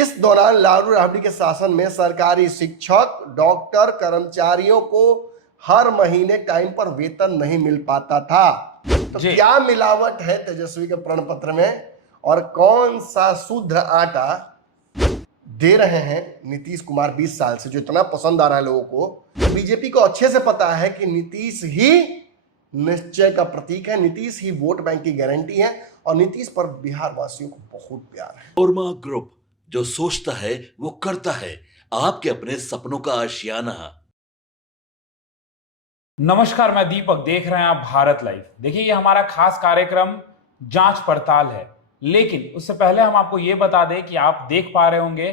इस दौरान लालू राबड़ी के शासन में सरकारी शिक्षक, डॉक्टर, कर्मचारियों को हर महीने टाइम पर वेतन नहीं मिल पाता था। तो क्या मिलावट है तेजस्वी के प्रण पत्र में और कौन सा शुद्ध आटा दे रहे हैं नीतीश कुमार 20 साल से, जो इतना पसंद आ रहा है लोगों को। बीजेपी को अच्छे से पता है कि नीतीश ही निश्चय का प्रतीक है, नीतीश ही वोट बैंक की गारंटी है और नीतीश पर बिहार वासियों को बहुत प्यार है। कोरमा ग्रुप, जो सोचता है वो करता है, आपके अपने सपनों का आशियाना। नमस्कार, मैं दीपक, देख रहे हैं आप भारत लाइव। देखिए, ये हमारा खास कार्यक्रम जांच पड़ताल है, लेकिन उससे पहले हम आपको ये बता दें कि आप देख पा रहे होंगे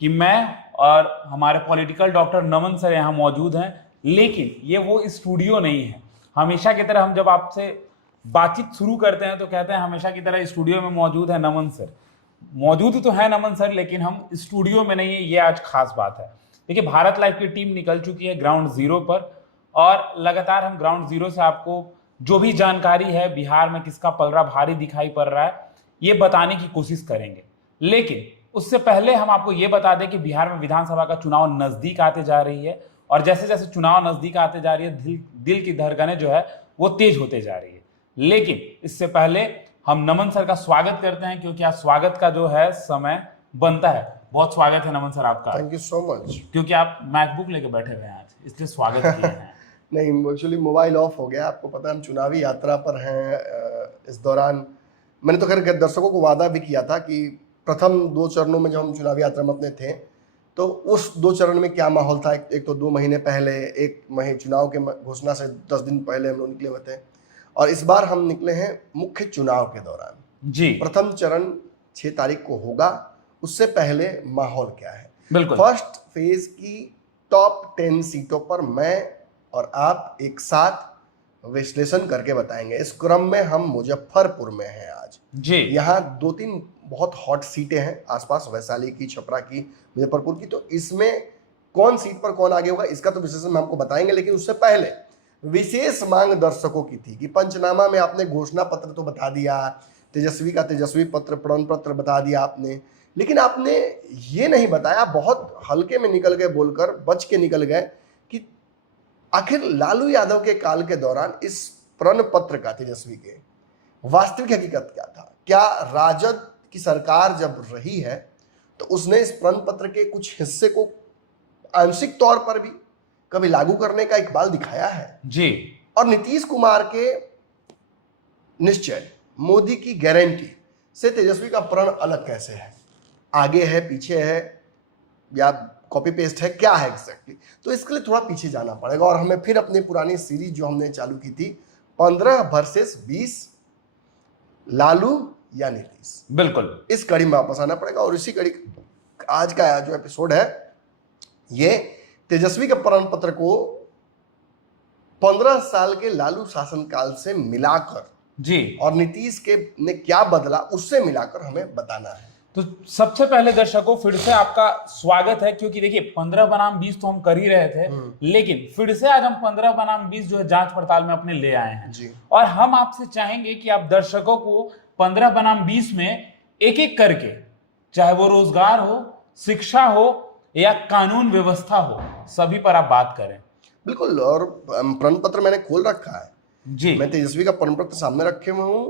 कि मैं और हमारे पॉलिटिकल डॉक्टर नमन सर यहाँ मौजूद हैं, लेकिन ये वो स्टूडियो नहीं है। हमेशा की तरह हम जब आपसे बातचीत शुरू करते हैं तो कहते हैं हमेशा की तरह स्टूडियो में मौजूद है नमन सर। मौजूद तो है नमन सर, लेकिन हम स्टूडियो में नहीं है, ये आज खास बात है। देखिए, भारत लाइव की टीम निकल चुकी है ग्राउंड जीरो पर और लगातार हम ग्राउंड जीरो से आपको जो भी जानकारी है बिहार में किसका पलड़ा भारी दिखाई पड़ रहा है ये बताने की कोशिश करेंगे। लेकिन उससे पहले हम आपको ये बता दें कि बिहार में विधानसभा का चुनाव नजदीक आते जा रही है और जैसे जैसे चुनाव नजदीक आते जा रही है दिल की धड़कनें जो है वो तेज होते जा रही है। लेकिन इससे पहले हम नमन सर का स्वागत करते हैं, क्योंकि आज स्वागत का जो है समय बनता है। बहुत स्वागत है नमन सर आपका। Thank you so much. क्योंकि आप मैकबुक लेके बैठे हुए हैं आज, इसलिए स्वागत किए हैं। नहीं, एक्चुअली मोबाइल ऑफ हो गया। आपको पता है हम चुनावी यात्रा पर हैं। इस दौरान मैंने तो खैर दर्शकों को वादा भी किया था कि प्रथम 2 चरणों में जब हम चुनावी यात्रा में अपने थे तो उस 2 चरण में क्या माहौल था। एक तो 2 महीने पहले, 1 महीने चुनाव के घोषणा से 10 दिन पहले हम लोग निकले हुए थे और इस बार हम निकले हैं मुख्य चुनाव के दौरान जी। प्रथम चरण 6 तारीख को होगा, उससे पहले माहौल क्या है। बिल्कुल। फर्स्ट फेज की टॉप 10 सीटों पर मैं और आप एक साथ विश्लेषण करके बताएंगे। इस क्रम में हम मुजफ्फरपुर में हैं आज जी। यहाँ 2-3 बहुत हॉट सीटें हैं आसपास, वैशाली की, छपरा की, मुजफ्फरपुर की। तो इसमें कौन सीट पर कौन आगे होगा इसका तो विश्लेषण हम आपको बताएंगे, लेकिन उससे पहले विशेष मांग दर्शकों की थी कि पंचनामा में आपने घोषणा पत्र तो बता दिया, तेजस्वी का तेजस्वी पत्र, प्रण पत्र बता दिया आपने, लेकिन आपने ये नहीं बताया, बहुत हल्के में निकल गए, बोलकर बच के निकल गए, कि आखिर लालू यादव के काल के दौरान इस प्रण पत्र का, तेजस्वी के, वास्तविक हकीकत क्या था। क्या राजद की सरकार जब रही है तो उसने इस प्रण पत्र के कुछ हिस्से को आंशिक तौर पर भी कभी लागू करने का इकबाल दिखाया है जी। और नीतीश कुमार के निश्चय, मोदी की गारंटी से तेजस्वी का प्रण अलग कैसे है, आगे है, पीछे है, या कॉपी पेस्ट है, क्या है एग्जैक्टली। तो इसके लिए थोड़ा पीछे जाना पड़ेगा और हमें फिर अपनी पुरानी सीरीज जो हमने चालू की थी 15 वर्सेस 20, लालू या नीतीश, बिल्कुल इस कड़ी में वापस आना पड़ेगा। और इसी कड़ी आज का जो एपिसोड है ये तेजस्वी के प्रण पत्र को 15 साल के लालू शासनकाल से मिलाकर जी और नीतीश के ने क्या बदला उससे मिलाकर हमें बताना है। तो सबसे पहले दर्शकों फिर से आपका स्वागत है, क्योंकि देखिए 15 बनाम 20 तो हम कर ही रहे थे, लेकिन फिर से आज हम 15 बनाम 20 जो है जांच पड़ताल में अपने ले आए हैं जी। और हम आपसे चाहेंगे कि आप दर्शकों को 15 बनाम 20 में एक एक करके, चाहे वो रोजगार हो, शिक्षा हो या कानून व्यवस्था हो, सभी पर आप बात करें। बिल्कुल। और प्रण पत्र मैंने खोल रखा है जी, मैं तेजस्वी का प्रण पत्र सामने रखे हुए हूँ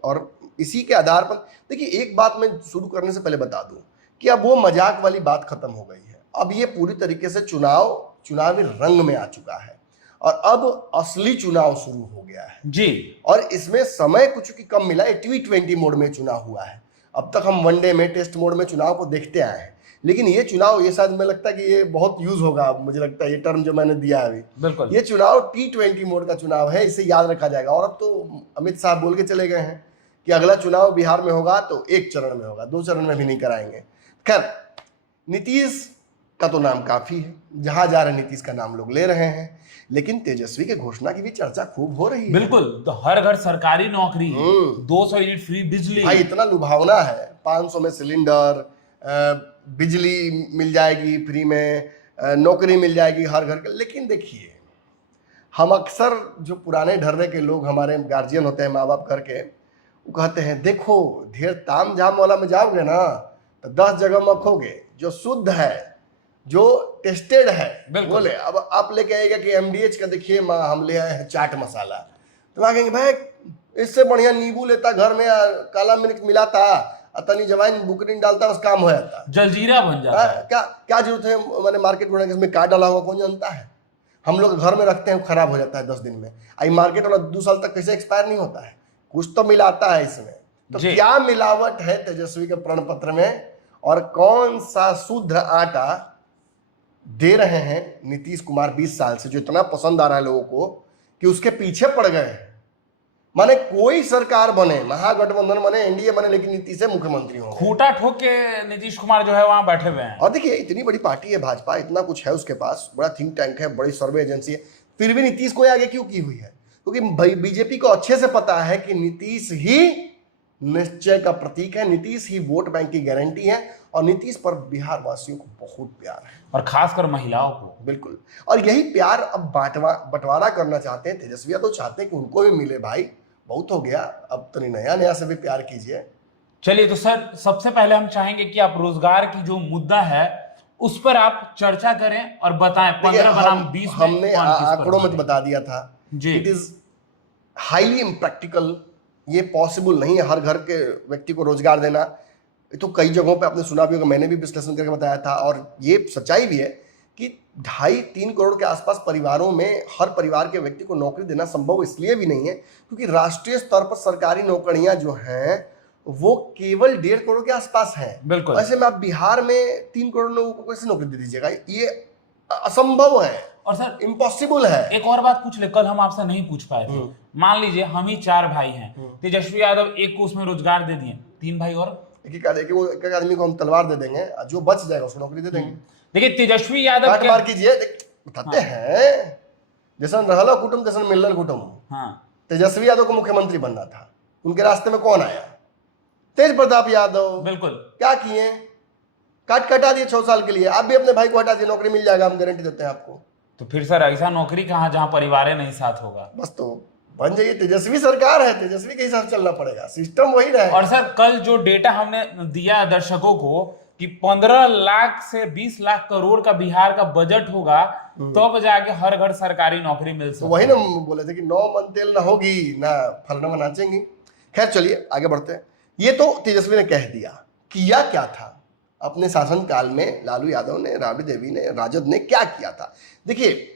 और इसी के आधार पर देखिए, एक बात मैं शुरू करने से पहले बता दूं कि अब वो मजाक वाली बात खत्म हो गई है। अब ये पूरी तरीके से चुनावी रंग में आ चुका है और अब असली चुनाव शुरू हो गया है जी। और इसमें समय कुछ की कम मिला है, T20 मोड में चुनाव हुआ है। अब तक हम वनडे में, टेस्ट मोड में चुनाव को देखते आए हैं, लेकिन ये चुनाव, ये शायद मुझे लगता है कि ये बहुत यूज होगा, मुझे लगता है ये टर्म जो मैंने दिया है अभी, बिल्कुल ये चुनाव T20 मोड का चुनाव है, इसे याद रखा जाएगा। और अब तो अमित शाह बोल के चले गए हैं कि अगला चुनाव बिहार में होगा तो 1 चरण में होगा, 2 चरण में भी नहीं कराएंगे। खैर, नीतीश का तो नाम काफी है, जहां जा रहे नीतीश का नाम लोग ले रहे हैं, लेकिन तेजस्वी के घोषणा की भी चर्चा खूब हो रही है। बिल्कुल, तो हर घर सरकारी नौकरी, 200 यूनिट फ्री बिजली, भाई इतना लुभावना है, 500 में सिलेंडर, बिजली मिल जाएगी फ्री में, नौकरी मिल जाएगी हर घर के। लेकिन देखिए, हम अक्सर जो पुराने ढर्रे के लोग, हमारे गार्जियन होते हैं, माँ बाप घर के, वो कहते हैं देखो ढेर ताम झाम वाला में जाओगे ना तो 10 जगह मखोगे। जो शुद्ध है, जो टेस्टेड है, बिल्कुल। बोले अब आप लेके आएगा कि एमडीएच का देखिए हम ले आए हैं चाट मसाला, तो वहां कहेंगे भाई इससे बढ़िया नींबू लेता घर में, काला मिर्च मिलाता, तनी जवाइन बुकरीन डालता, बस काम हो जाता। जलजीरा बन जाता है। क्या क्या जरूरत है मैंने मार्केट में इसमें क्या डाला हुआ कौन जानता है। हम लोग घर में रखते हैं, खराब हो जाता है 10 दिन में। आई मार्केट वाला 2 साल तक कैसे एक्सपायर नहीं होता है, कुछ तो मिलाता है इसमें। तो क्या मिलावट है तेजस्वी के प्रण पत्र में, और कौन सा शुद्ध आटा दे रहे हैं नीतीश कुमार 20 साल से, जो इतना पसंद आ रहा है लोगों को कि उसके पीछे पड़ गए हैं। माने कोई सरकार बने, महागठबंधन बने, एनडीए बने, लेकिन नीतीश से मुख्यमंत्री हो, खूंटा ठोक के नीतीश कुमार जो है वहां बैठे हुए हैं। और देखिए इतनी बड़ी पार्टी है भाजपा, इतना कुछ है उसके पास, बड़ा थिंक टैंक है, बड़ी सर्वे एजेंसी है, फिर भी नीतीश को आगे क्यों की हुई है? क्योंकि बीजेपी को अच्छे से पता है कि नीतीश ही निश्चय का प्रतीक है, नीतीश ही वोट बैंक की गारंटी है, और नीतीश पर बिहार वासियों को बहुत प्यार है, और खासकर महिलाओं को। बिल्कुल। और यही प्यार अब बंटवारा करना चाहते हैं तेजस्वी यादव, चाहते हैं कि उनको भी मिले। भाई बहुत हो गया, अब तो नया नया से भी प्यार कीजिए। चलिए तो सर, सबसे पहले हम चाहेंगे कि आप रोजगार की जो मुद्दा है उस पर आप चर्चा करें और बताएं। 15 बनाम 20 हमने आंकड़ों में बता दिया था जी। इट इज हाईली इम्प्रैक्टिकल, ये पॉसिबल नहीं है हर घर के व्यक्ति को रोजगार देना। तो कई जगहों पे आपने सुना भी होगा, मैंने भी विश्लेषण करके बताया था, और ये सच्चाई भी है कि 2.5-3 करोड़ के आसपास परिवारों में हर परिवार के व्यक्ति को नौकरी देना संभव इसलिए भी नहीं है क्योंकि राष्ट्रीय स्तर पर सरकारी नौकरियां जो हैं वो केवल 1.5 करोड़ के आसपास हैं। बिल्कुल। ऐसे में आप बिहार में 3 करोड़ लोगों को कैसे नौकरी दे दीजिएगा? ये असंभव है और सर इम्पॉसिबल है। एक और बात पूछ ले, कल हम आपसे नहीं पूछ पाए थे। मान लीजिए हम ही 4 भाई हैं, तेजस्वी यादव एक को उसमें रोजगार दे दिए, 3 भाई और एक आदमी को हम तलवार दे देंगे, जो बच जाएगा उसको नौकरी दे देंगे। देखिए तेजस्वी यादव काट मार कीजिए, बताते हैं जैसा रहला कुटुम तैसा मिलल कुटुम। हाँ, तेजस्वी यादव को मुख्यमंत्री बनना था, उनके रास्ते में कौन आया? तेज प्रताप यादव। बिल्कुल। क्या किए? कटा दिए 6 साल के लिए। आप भी अपने भाई को हटा दिए, नौकरी मिल जाएगा, हम गारंटी देते हैं आपको। तो फिर सर ऐसा नौकरी कहाँ जहां परिवार नहीं साथ होगा? बस तो बन जाइए, तेजस्वी सरकार है, तेजस्वी के हिसाब से चलना पड़ेगा, सिस्टम वही रहे। और सर कल जो डेटा हमने दिया दर्शकों को कि 15 लाख से 20 लाख करोड़ का बिहार का बजट होगा, तो जाके हर घर सरकारी नौकरी मिल सकती है। वही ना बोले थे कि 9 मन तेल ना होगी ना फलना नाचेंगी। खैर चलिए आगे बढ़ते हैं। ये तो तेजस्वी ने कह दिया। किया क्या था अपने शासनकाल में? लालू यादव ने, राबड़ी देवी ने, राजद ने क्या किया था? देखिए,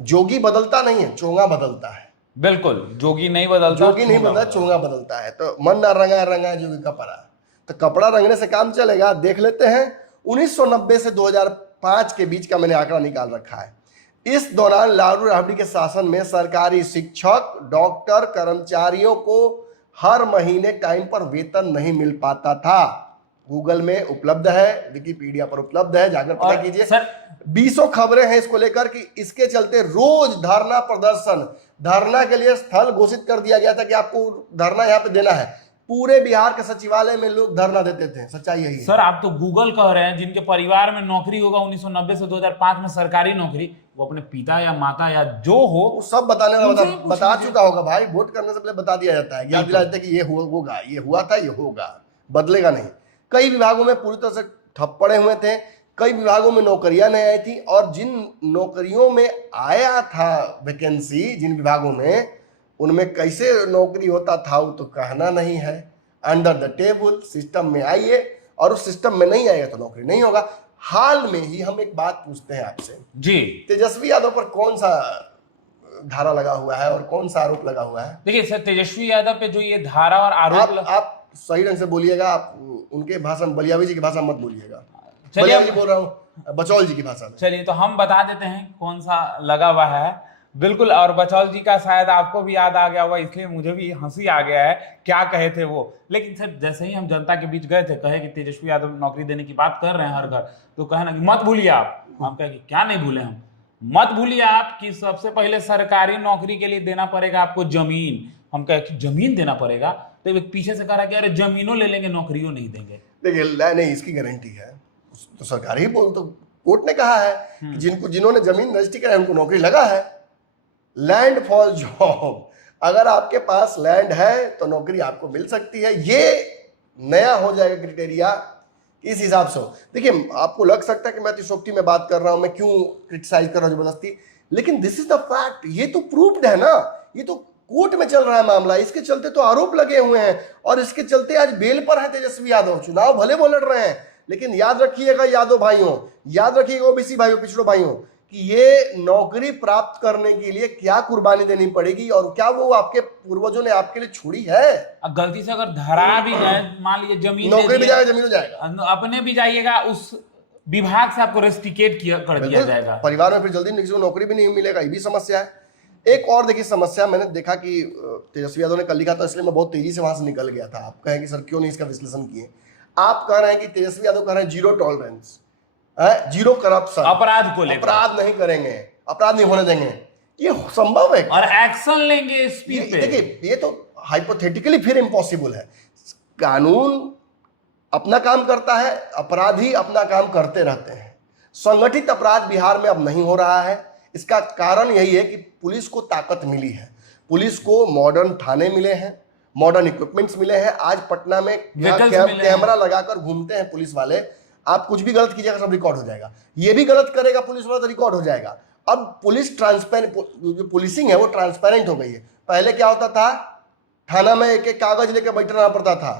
जोगी बदलता नहीं है, चोंगा बदलता है। बिल्कुल, जोगी नहीं बदलता, जोगी नहीं बदलता, चोंगा बदलता है। तो मन ना रंगा रंगा जोगी कपड़ा, तो कपड़ा रंगने से काम चलेगा। देख लेते हैं 1990 से 2005 के बीच का मैंने आंकड़ा निकाल रखा है। इस दौरान लालू राबड़ी के शासन में सरकारी शिक्षक, डॉक्टर, कर्मचारियों को हर महीने टाइम पर वेतन नहीं मिल पाता था। गूगल में उपलब्ध है, विकिपीडिया पर उपलब्ध है, जाकर पता कीजिए। सर 20 खबरें हैं इसको लेकर कि इसके चलते रोज धरना प्रदर्शन, धरना के लिए स्थल घोषित कर दिया गया था कि आपको धरना यहाँ पे देना है। पूरे बिहार के सचिवालय में लोग धरना देते थे। सच्चाई यही है। सर आप तो गूगल कह रहे हैं, जिनके परिवार में नौकरी होगा 1990 से 2005 में सरकारी नौकरी, वो अपने पिता या माता या जो हो वो सब बताने वाला बता चुका होगा भाई। वोट करने से पहले बता दिया जाता है, याद दिलाया जाता है कि ये होगा, ये हुआ था, ये होगा, बदलेगा नहीं। कई विभागों में पूरी तरह से ठप पड़े हुए थे, कई विभागों में नौकरियां नहीं आई थी, और जिन नौकरियों में आया था वैकेंसी, जिन विभागों में, उनमें कैसे नौकरी होता था वो तो कहना नहीं है। अंडर द टेबल सिस्टम में आइए, और उस सिस्टम में नहीं आएगा तो नौकरी नहीं होगा। हाल में ही हम एक बात पूछते हैं आपसे जी, तेजस्वी यादव पर कौन सा धारा लगा हुआ है और कौन सा आरोप लगा हुआ है? देखिए सर, तेजस्वी यादव पे जो ये धारा और आरोप आप सही ढंग से बोलिएगा, आप उनके भाषा में, बलियावी जी की भाषा में मत बोलिएगा। चलिए बलियावी जी बोल रहा हूँ, बचौल जी की भाषा में। चलिए तो हम बता देते हैं कौन सा लगा हुआ है। बिल्कुल, और बचौल जी का शायद आपको भी याद आ गया होगा, इसलिए मुझे भी हंसी आ गया है, क्या कहे थे वो। लेकिन सर जैसे ही हम जनता के बीच गए थे, कहे कि तेजस्वी यादव नौकरी देने की बात कर रहे हैं हर घर, तो कहे ना कि मत भूलिए आप। हम कहे कि क्या नहीं भूले हम? मत भूलिए आप कि सबसे पहले सरकारी नौकरी के लिए देना पड़ेगा आपको जमीन। हम कहे कि जमीन देना पड़ेगा, तो एक पीछे से कह रहा कि अरे जमीनों ले लेंगे, नौकरियों नहीं देंगे। देखिए नहीं, इसकी गारंटी है तो सरकार ही बोल, तो कोर्ट ने कहा है कि जिन्होंने जमीन रजिस्ट्री करा है उनको नौकरी लगा है। लैंड फॉर जॉब, अगर आपके पास लैंड है तो नौकरी आपको मिल सकती है। ये नया हो जाएगा क्राइटेरिया, इस हिसाब से हो। देखिए, आपको लग सकता है कि मैं अतिशोक्ति में बात कर रहा हूं, मैं क्यों क्रिटिसाइज कर रहा हूं जबरदस्ती, लेकिन दिस इज द फैक्ट। ये तो प्रूव्ड है ना, ये तो कोर्ट में चल रहा है मामला, इसके चलते तो आरोप लगे हुए हैं और इसके चलते आज बेल पर है तेजस्वी यादव। चुनाव भले वो लड़ रहे हैं, लेकिन याद रखिएगा यादव भाइयों, याद रखिएगा ओबीसी भाइयों, पिछड़ों भाइयों, कि ये नौकरी प्राप्त करने के लिए क्या कुर्बानी देनी पड़ेगी और क्या वो आपके पूर्वजों ने आपके लिए छोड़ी है। अब गलती से अगर धरा भी गए, मान लीजिए जमीन नौकरी भी जाएगा, जमीन हो जाएगा, अपने भी जाइएगा, उस विभाग से आपको रेस्टिकेट कर दिया जाएगा। परिवार में फिर जल्दी किसी को नौकरी भी नहीं मिलेगा, ये भी समस्या है। एक और देखिए समस्या, मैंने देखा कि तेजस्वी यादव ने कल लिखा था, इसलिए मैं बहुत तेजी से वहां से निकल गया था। आप कहें कि सर क्यों नहीं इसका विश्लेषण किए। आप कह रहे हैं कि तेजस्वी यादव कह रहे हैं जीरो टॉलरेंस, जीरो करप्शन, अपराध को लेकर, अपराध नहीं करेंगे, अपराध नहीं होने देंगे। ये संभव है और एक्शन लेंगे स्पीड पे। देखिए, ये तो हाइपोथेटिकली फिर इम्पॉसिबल है। कानून अपना काम करता है, अपराधी अपना काम करते रहते हैं। संगठित अपराध बिहार में अब नहीं हो रहा है। इसका कारण यही है कि पुलिस को ताकत मिली है, पुलिस को मॉडर्न थाने मिले हैं, मॉडर्न इक्विपमेंट्स मिले हैं। आज पटना में कैमरा लगाकर घूमते हैं पुलिस वाले, आप कुछ भी गलत कीजिएगा सब रिकॉर्ड हो जाएगा। ये भी गलत करेगा पुलिस वाला तो रिकॉर्ड हो जाएगा। अब पुलिस ट्रांसपेरेंट, जो पुलिसिंग है वो ट्रांसपेरेंट हो गई है। पहले क्या होता था, थाना में एक एक कागज लेके बैठना पड़ता था।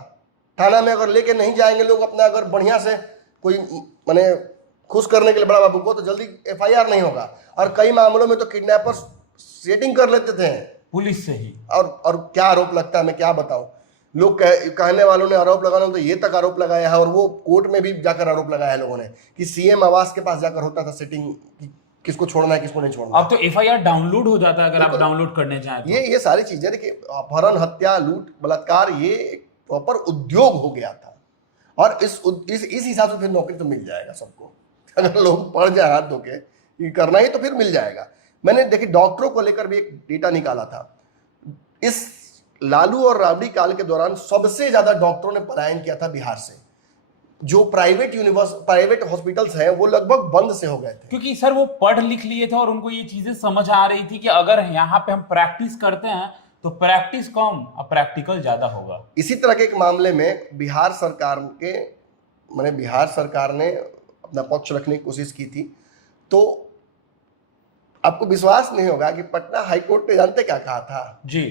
थाना में अगर लेके नहीं जाएंगे लोग अपना, अगर बढ़िया से कोई माने खुश करने के लिए बड़ा बाबू को, तो जल्दी एफआईआर नहीं होगा। और कई मामलों में तो किडनैपर्स सेटिंग कर लेते थे पुलिस से ही। और क्या आरोप लगता है, मैं क्या बताऊं। लोग कहने वालों ने आरोप लगाना तो ये तक आरोप लगाया है, और वो कोर्ट में भी जाकर आरोप लगाया है लोगों ने कि सीएम आवास के पास जाकर होता था सेटिंग, किसको छोड़ना है किसको नहीं छोड़ना। अब तो एफआईआर डाउनलोड हो जाता है अगर आप डाउनलोड करने चाहें तो। ये सारी चीजें देखिए, अपहरण, हत्या, लूट, बलात्कार, ये एक प्रॉपर उद्योग हो गया था। और इस हिसाब से फिर नौकरी तो मिल जाएगा सबको, अगर लोग पढ़ जाए हाथ धो के ये करना ही, तो फिर मिल जाएगा। मैंने देखिए डॉक्टरों को लेकर भी एक डेटा निकाला था। इस लालू और राबड़ी काल के दौरान सबसे ज्यादा डॉक्टरों ने पलायन किया था बिहार से। जो प्राइवेट हॉस्पिटल्स हैं वो लगभग बंद से हो गए थे, क्योंकि सर वो पढ़ लिख लिए थे और उनको ये चीजें समझ आ रही थी कि अगर यहाँ पे हम प्रैक्टिस करते हैं तो प्रैक्टिस कम और प्रैक्टिकल ज्यादा होगा। इसी तरह के एक मामले में बिहार सरकार ने अपना पक्ष रखने की कोशिश की थी। तो आपको विश्वास नहीं होगा कि पटना हाईकोर्ट ने जानते क्या कहा था जी,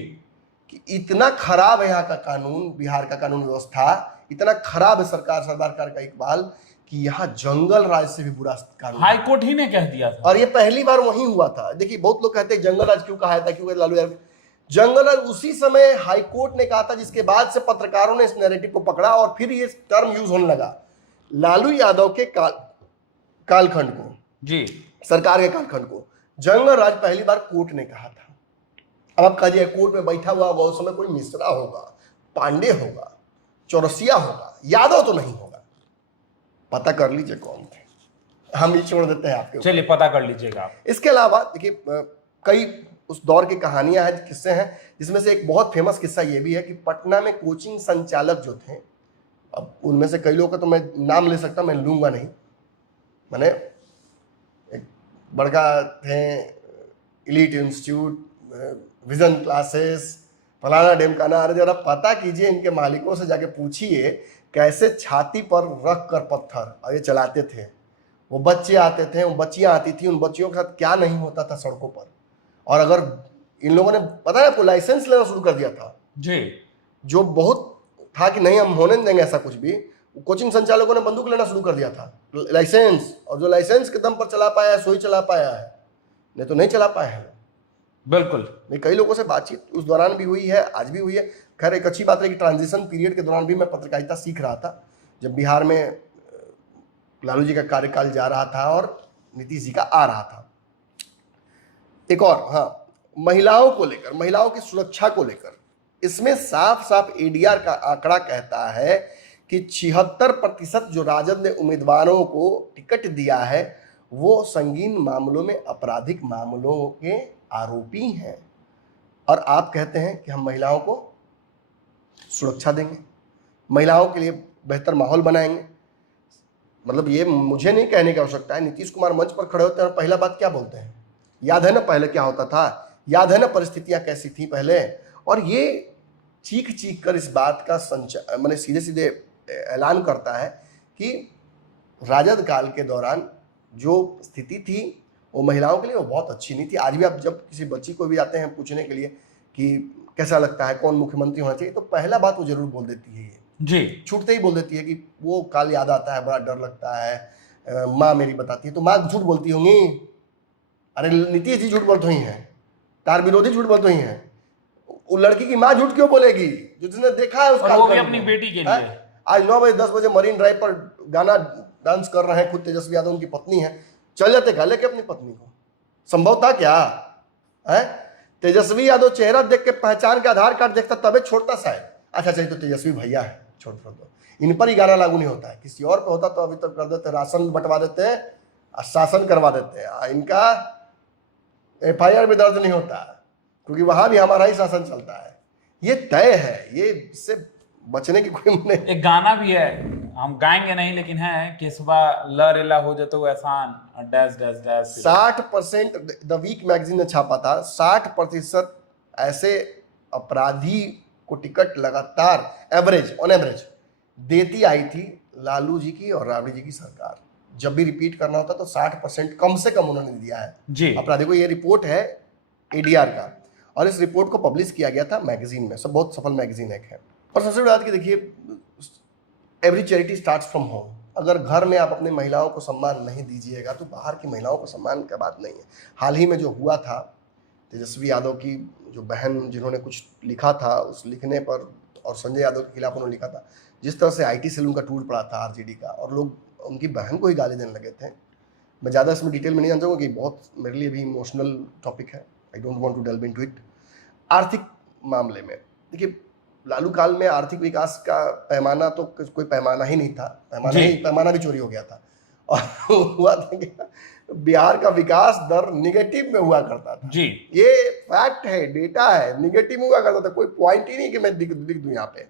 कि इतना खराब है यहाँ का कानून, बिहार का कानून व्यवस्था इतना खराब है सरकार का इकबाल, कि यहाँ जंगल राज से भी बुरा कानून। हाईकोर्ट ही ने कह दिया था, और ये पहली बार वहीं हुआ था। देखिए, बहुत लोग कहते हैं जंगल राज क्यों कहा था, क्यों लालू यादव। जंगल राज उसी समय हाईकोर्ट ने कहा था, जिसके बाद से पत्रकारों ने इस नैरेटिव को पकड़ा और फिर ये टर्म यूज होने लगा। लालू यादव के कालखंड को, जी, सरकार के कालखंड को जंगल राज पहली बार कोर्ट ने कहा था। अब आप कहिए कोर्ट में बैठा हुआ होगा उस समय कोई मिश्रा होगा, पांडे होगा, चौरसिया होगा, यादव तो नहीं होगा। पता कर लीजिए कौन थे, हम ये छोड़ देते हैं आपके। चलिए पता कर लीजिएगा आप। इसके अलावा देखिए कई उस दौर की कहानियां हैं, किस्से हैं, जिसमें से एक बहुत फेमस किस्सा ये भी है कि पटना में कोचिंग संचालक जो थे, अब उनमें से कई लोगों का तो मैं नाम ले सकता, मैं लूंगा नहीं। मैंने एक बड़का थे, इलीट इंस्टीट्यूट, विजन क्लासेस, फलाना डेमकाना। अरे जरा पता कीजिए, इनके मालिकों से जाके पूछिए कैसे छाती पर रख कर पत्थर और ये चलाते थे। वो बच्चे आते थे, वो बच्चियां आती थी, उन बच्चियों के साथ क्या नहीं होता था सड़कों पर। और अगर इन लोगों ने पता है आपको लाइसेंस लेना शुरू कर दिया था जी, जो बहुत था कि नहीं हम होने देंगे ऐसा कुछ भी। कोचिंग संचालकों ने बंदूक लेना शुरू कर दिया था, लाइसेंस। और जो लाइसेंस के दम पर चला पाया है सो ही चला पाया है, नहीं तो नहीं चला पाया है। बिल्कुल, मैं कई लोगों से बातचीत उस दौरान भी हुई है, आज भी हुई है। खैर एक अच्छी बात है कि ट्रांजिशन पीरियड के दौरान भी मैं पत्रकारिता सीख रहा था, जब बिहार में लालू जी का कार्यकाल जा रहा था और नीतीश जी का आ रहा था। एक और, हाँ, महिलाओं को लेकर, महिलाओं की सुरक्षा को लेकर, इसमें साफ साफ एडीआर का आंकड़ा कहता है कि 76% जो राजद ने उम्मीदवारों को टिकट दिया है वो संगीन मामलों में, आपराधिक मामलों के आरोपी हैं। और आप कहते हैं कि हम महिलाओं को सुरक्षा देंगे, महिलाओं के लिए बेहतर माहौल बनाएंगे। मतलब ये मुझे नहीं कहने की आवश्यकता है, नीतीश कुमार मंच पर खड़े होते हैं और पहला बात क्या बोलते हैं, याद है ना पहले क्या होता था, याद है ना परिस्थितियां कैसी थी पहले। और ये चीख चीख कर इस बात का संचार मैंने सीधे सीधे ऐलान करता है कि राजद काल के दौरान जो स्थिति थी वो महिलाओं के लिए वो बहुत अच्छी नहीं थी। आज भी आप जब किसी बच्ची को भी आते हैं पूछने के लिए कि कैसा लगता है, कौन मुख्यमंत्री होना चाहिए, तो पहला बात वो जरूर बोल देती है, ये जी छूटते ही बोल देती है कि वो काल याद आता है, बड़ा डर लगता है, माँ मेरी बताती है। तो माँ झूठ बोलती होंगी? अरे नीतीश जी झूठ बोलते ही हैं, तार विरोधी झूठ बोलते ही हैं। वो लड़की की माँ झूठ क्यों बोलेगी जो जिसने देखा है उसका, वो भी अपनी बेटी के लिए। आज 9 बजे 10 बजे मरीन ड्राइव पर गाना डांस कर रहे हैं, खुद तेजस्वी यादव उनकी पत्नी है, चल जाते घर लेके अपनी पत्नी को। संभव था क्या है? तेजस्वी यादव चेहरा देख के पहचान के आधार कार्ड देखता तबे छोड़ता शायद। अच्छा चाहिए तो तेजस्वी भैया है, छोड़ दो, इन पर ही गाना लागू नहीं होता है। किसी और पे होता तो अभी तक कर देते, राशन बंटवा देते, शासन करवा देते। इनका FIR में दर्ज नहीं होता क्योंकि वहां भी हमारा ही शासन चलता है। ये तय है, ये इससे बचने की कोई नहीं। एक गाना भी है, हम गाएंगे नहीं लेकिन है कि सुबह लरेला हो जाते वो एहसान dash dash dash. 60% The Week magazine ने छापा था, 60% ऐसे अपराधी को टिकट लगातार ऑन एवरेज देती आई थी लालू जी की और राबड़ी जी की सरकार। जब भी रिपीट करना होता तो 60% कम से कम उन्होंने दिया है जी अपराधी को। ये रिपोर्ट है ADR का और इस रिपोर्ट को पब्लिश किया गया था मैगजीन में, सब बहुत सफल मैगजीन एक है। और सबसे बड़ी बात कि देखिए, every charity starts from home. अगर घर में आप अपने महिलाओं को सम्मान नहीं दीजिएगा तो बाहर की महिलाओं को सम्मान का बात नहीं है। हाल ही में जो हुआ था, तेजस्वी यादव की जो बहन जिन्होंने कुछ लिखा था, उस लिखने पर और संजय यादव के खिलाफ उन्होंने लिखा था, जिस तरह से IT सेल उनका टूट पड़ा था RJD का, और लोग उनकी बहन को ही गाली देने लगे थे। मैं ज़्यादा इसमें डिटेल में नहीं जान सकूँगा कि बहुत मेरे लिए भी इमोशनल टॉपिक है, I don't want to delve into it. आर्थिक मामले में देखिए, लालू काल में आर्थिक विकास का पैमाना तो कोई पैमाना ही नहीं था, पैमाना भी चोरी हो गया था। और हुआ था कि बिहार का विकास दर निगेटिव में हुआ करता था। जी ये फैक्ट है, डेटा है, निगेटिव हुआ करता था, कोई पॉइंट ही नहीं कि मैं लिख दूं यहाँ पे।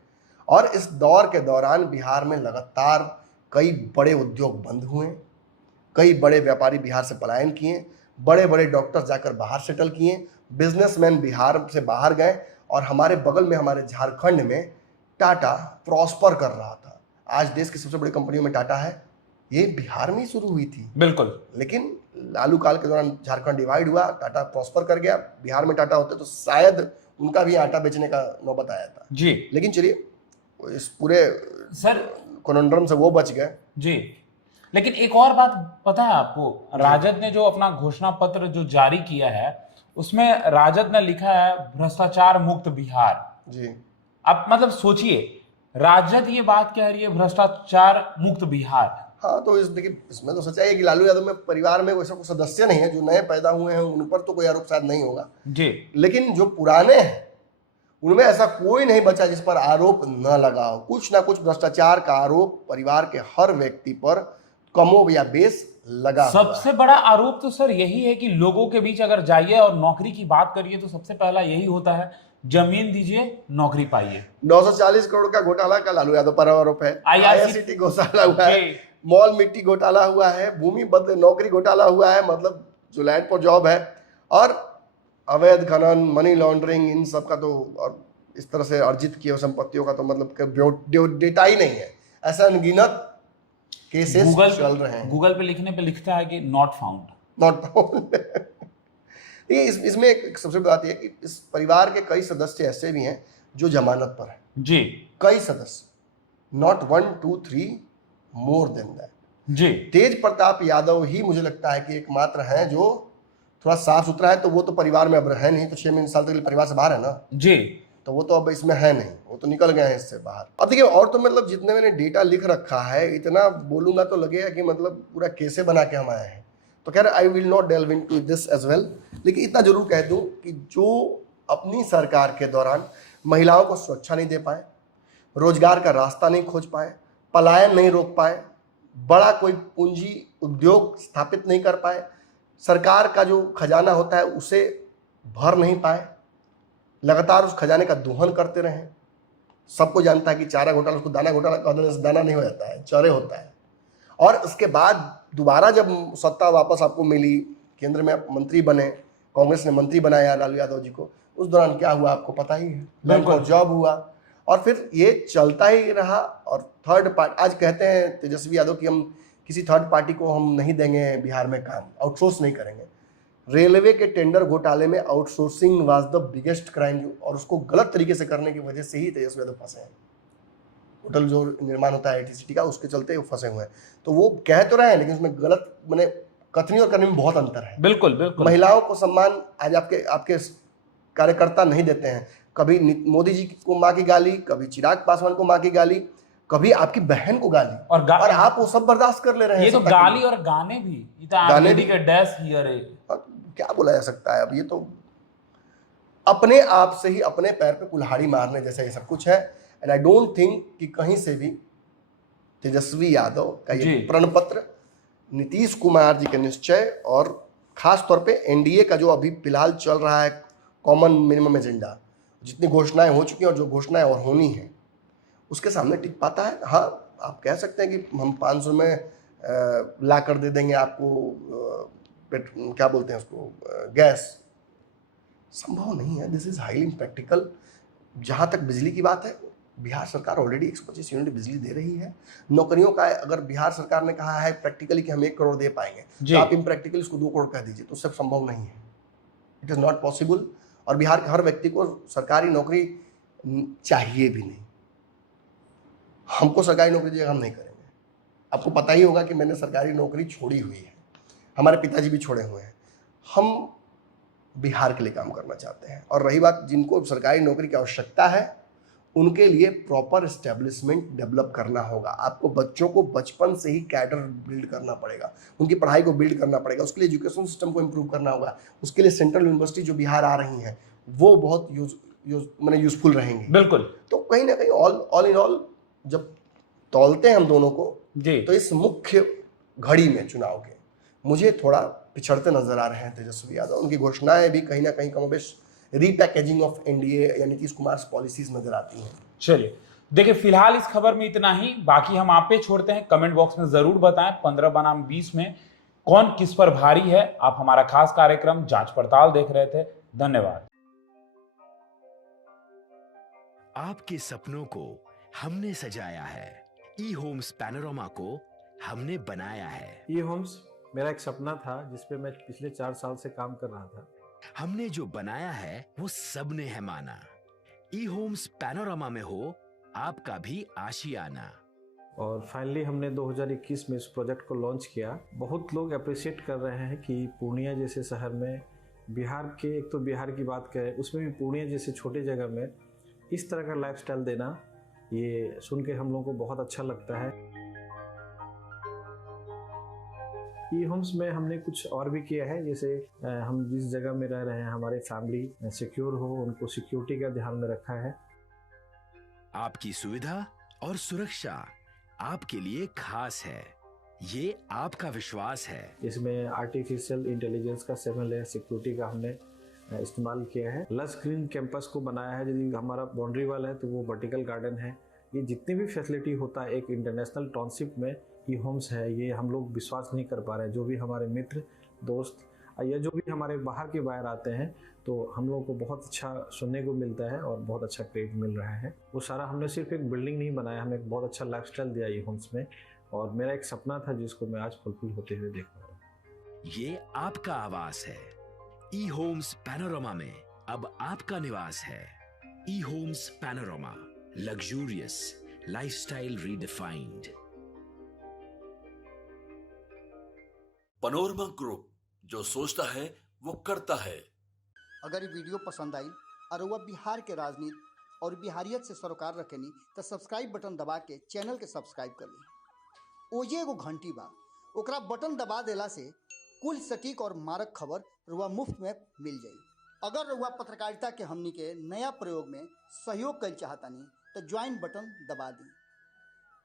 और इस दौर के दौरान बिहार में लगातार कई बड़े उद्योग बंद हुए, कई बड़े व्यापारी बिहार से पलायन किए, बड़े बड़े डॉक्टर्स जाकर बाहर सेटल किए, बिजनेसमैन बिहार से बाहर गए, और हमारे बगल में हमारे झारखंड में टाटा प्रॉस्पर कर रहा था। आज देश की सबसे बड़ी कंपनियों में टाटा है, ये बिहार में ही शुरू हुई थी। बिल्कुल। लेकिन लालू काल के दौरान झारखंड डिवाइड हुआ, टाटा प्रॉस्पर कर गया। बिहार में टाटा होते तो शायद उनका भी आटा बेचने का नौबत आया था जी। लेकिन चलिए, इस पूरे सर कॉन्ड्रम से वो बच गए जी। लेकिन एक और बात पता है आपको, राजद ने जो अपना घोषणा पत्र जो जारी किया है उसमें राजद ने लिखा है भ्रष्टाचार मुक्त बिहार जी। अब मतलब सोचिए, राजद ये बात कह रही है भ्रष्टाचार मुक्त बिहार। हाँ, तो देखिए, इसमें तो सच्चाई है कि लालू यादव में परिवार में वैसा कोई सदस्य नहीं है, जो नए पैदा हुए हैं उन पर तो कोई आरोप शायद नहीं होगा जी। लेकिन जो पुराने हैं उनमें ऐसा कोई नहीं बचा जिस पर आरोप न लगा हो। कुछ ना कुछ भ्रष्टाचार का आरोप परिवार के हर व्यक्ति पर कमो या बेस लगा। सबसे बड़ा आरोप तो सर यही है कि लोगों के बीच अगर जाइए और नौकरी की बात करिए तो सबसे पहला यही होता है, जमीन दीजिए नौकरी पाइए। 940 करोड़ का घोटाला का लालू यादव पर आरोप है। IRCT घोटाला हुआ है, मॉल मिट्टी घोटाला हुआ है, भूमि बदले नौकरी घोटाला हुआ है, मतलब जो लैंड पर जॉब है, और अवैध खनन, मनी लॉन्ड्रिंग, इन सब का तो, और इस तरह से अर्जित किए संपत्तियों का तो मतलब डेटा ही नहीं है। ऐसा अनगिनत केसेस चल रहे हैं। गूगल पे लिखने पे लिखता है कि नॉट फाउंड। ये इसमें एक सबसे बड़ी बात यह है कि इस परिवार के कई सदस्य ऐसे भी हैं जो जमानत पर हैं जी। कई सदस्य, नॉट 1 2 3, मोर देन दैट जी। तेज प्रताप यादव ही मुझे लगता है कि एकमात्र है जो थोड़ा साफ सुथरा है। तो वो तो परिवार में अब है नहीं, तो 6 साल तक परिवार से बाहर है ना जी, तो वो तो अब इसमें है नहीं, वो तो निकल गए हैं इससे बाहर। अब देखिए, और तो मतलब जितने मैंने डेटा लिख रखा है, इतना बोलूंगा तो लगेगा कि मतलब पूरा केसे बना के हम आए हैं। तो खैर, I will not delve into this as well, लेकिन इतना जरूर कह दूं कि जो अपनी सरकार के दौरान महिलाओं को सुरक्षा नहीं दे पाए, रोजगार का रास्ता नहीं खोज पाए, पलायन नहीं रोक पाए, बड़ा कोई पूंजी उद्योग स्थापित नहीं कर पाए, सरकार का जो खजाना होता है उसे भर नहीं पाए, लगातार उस खजाने का दोहन करते रहे। सबको जानता है कि चारा घोटाला, उसको दाना घोटाला कहने से दाना नहीं हो जाता है, चरे होता है। और उसके बाद दोबारा जब सत्ता वापस आपको मिली, केंद्र में आप मंत्री बने, कांग्रेस ने मंत्री बनाया लालू यादव जी को, उस दौरान क्या हुआ आपको पता ही है, बैंक बिल्कुल। और जॉब हुआ, और फिर ये चलता ही रहा। और थर्ड पार्टी आज कहते हैं तेजस्वी यादव कि हम किसी थर्ड पार्टी को हम नहीं देंगे बिहार में काम, आउटसोर्स नहीं करेंगे। रेलवे के टेंडर घोटाले में outsourcing was the biggest crime, और उसको गलत तरीके से करने की वजह से ही तेजस्वी यादव फंसे हैं। होटल जो निर्माण होता है ITCT का, उसके चलते वो फंसे हुए हैं। तो वो कह तो रहे हैं, लेकिन उसमें गलत मैंने कथनी और करनी में बहुत अंतर है। बिल्कुल बिल्कुल। महिलाओं को सम्मान आज आपके आपके कार्यकर्ता नहीं देते हैं। कभी मोदी जी को माँ की गाली, कभी चिराग पासवान को माँ की गाली, कभी आपकी बहन को गाली, और आप वो सब बर्दाश्त कर ले रहे हैं। ये तो सत्ता के गाली लिए। और गाने भी, ये तो गाने आरजेडी भी। का डैश हियर है। क्या बोला जा सकता है अब, ये तो अपने आप से ही अपने पैर पे कुल्हाड़ी मारने जैसा ये सब कुछ है। एंड आई डोंट थिंक कि कहीं से भी तेजस्वी यादव का ये जी। प्रण पत्र, नीतीश कुमार जी के निश्चय, और खास तौर पे एनडीए का जो अभी फिलहाल चल रहा है कॉमन मिनिमम एजेंडा, जितनी घोषणाएं हो चुकी हैं और जो घोषणाएं और होनी है, उसके सामने टिक पाता है। हाँ, आप कह सकते हैं कि हम 500 में ला कर दे देंगे आपको क्या बोलते हैं उसको, गैस। संभव नहीं है, दिस इज हाईली इम्प्रैक्टिकल। जहाँ तक बिजली की बात है, बिहार सरकार ऑलरेडी 125 यूनिट बिजली दे रही है। नौकरियों का अगर बिहार सरकार ने कहा है प्रैक्टिकली कि हम 1 करोड़ दे पाएंगे, तो आप इम्प्रैक्टिकली उसको 2 करोड़ कह दीजिए, तो सब संभव नहीं है। It is not possible. और बिहार के हर व्यक्ति को सरकारी नौकरी चाहिए भी नहीं। हमको सरकारी नौकरी चाहिए, हम नहीं करेंगे। आपको पता ही होगा कि मैंने सरकारी नौकरी छोड़ी हुई है, हमारे पिताजी भी छोड़े हुए हैं। हम बिहार के लिए काम करना चाहते हैं। और रही बात जिनको सरकारी नौकरी की आवश्यकता है, उनके लिए प्रॉपर एस्टेब्लिशमेंट डेवलप करना होगा। आपको बच्चों को बचपन से ही कैडर बिल्ड करना पड़ेगा, उनकी पढ़ाई को बिल्ड करना पड़ेगा, उसके लिए एजुकेशन सिस्टम को इम्प्रूव करना होगा। उसके लिए सेंट्रल यूनिवर्सिटी जो बिहार आ रही हैं, वो बहुत यूजफुल रहेंगी। बिल्कुल। तो कहीं ना कहीं ऑल इन ऑल जब तौलते हैं हम दोनों को, तो इस मुख्य घड़ी में चुनाव के मुझे थोड़ा पिछड़ते नजर आ रहे हैं तेजस्वी यादव। उनकी घोषणाएं भी कहीं ना कहीं कमोबेश रीपैकेजिंग ऑफ एनडीए या नीतीश कुमार पॉलिसीज नजर आती हैं। चलिए, देखिए फिलहाल इस खबर में इतना ही, बाकी हम आप पे छोड़ते हैं। कमेंट बॉक्स में जरूर बताएं 15 बनाम 20 में कौन किस पर भारी है। आप हमारा खास कार्यक्रम जांच पड़ताल देख रहे थे। धन्यवाद। आपके सपनों को हमने सजाया है, ई होम्स पैनोरामा को हमने बनाया है। ई होम्स मेरा एक सपना था जिस पे मैं पिछले 4 साल से काम कर रहा था। हमने जो बनाया है वो सबने है माना। ई होम्स पैनोरामा में हो आपका भी आशियाना। और फाइनली हमने 2021 में इस प्रोजेक्ट को लॉन्च किया। बहुत लोग अप्रिशिएट कर रहे हैं कि पूर्णिया जैसे शहर में, बिहार के, एक तो बिहार की बात करें उसमें भी पूर्णिया जैसे छोटे जगह में इस तरह का लाइफस्टाइल देना, ये सुन के हम लोगों को बहुत अच्छा लगता है। ई होम्स में हमने कुछ और भी किया है, जैसे हम जिस जगह में रह रहे हैं हमारे फैमिली सिक्योर हो, उनको सिक्योरिटी का ध्यान में रखा है। आपकी सुविधा और सुरक्षा आपके लिए खास है, ये आपका विश्वास है। इसमें आर्टिफिशियल इंटेलिजेंस का 7 लेयर सिक्योरिटी का हमने इस्तेमाल किया है। लस ग्रीन कैंपस को बनाया है। यदि हमारा बाउंड्री वाल है तो वो वर्टिकल गार्डन है। ये जितनी भी फैसिलिटी होता है एक इंटरनेशनल टाउनशिप में, ई होम्स है, ये हम लोग विश्वास नहीं कर पा रहे हैं। जो भी हमारे मित्र दोस्त या जो भी हमारे बाहर के बाहर आते हैं, तो हम लोग को बहुत अच्छा सुनने को मिलता है और बहुत अच्छा क्रेडिट मिल रहा है। वो सारा हमने सिर्फ एक बिल्डिंग नहीं बनाया, हमें एक बहुत अच्छा लाइफस्टाइल दिया ई होम्स में, और मेरा एक सपना था जिसको मैं आज फुलफिल होते हुए देख पा रहा हूँ। ये आपका आवास है। ई होम्स पैनोरामा में अब आपका निवास है। E Homes Panorama, luxurious lifestyle redefined. Panorama Group, जो सोचता है वो करता है। अगर ये वीडियो पसंद आई और वह बिहार के राजनीति और बिहारियत से सरोकार रखेनी तो सब्सक्राइब बटन दबा के चैनल के सब्सक्राइब कर ली। ओजे एगो घंटी बा, ओकरा बटन दबा देला से कुल सटीक और मारक खबर रुआ मुफ्त में मिल जाई। अगर रुआ पत्रकारिता के हमनी के नया प्रयोग में सहयोग कर चाहतानी तो ज्वाइन बटन दबा दी।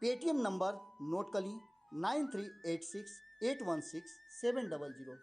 पेटीएम नंबर नोट कर ली 9386 816 700।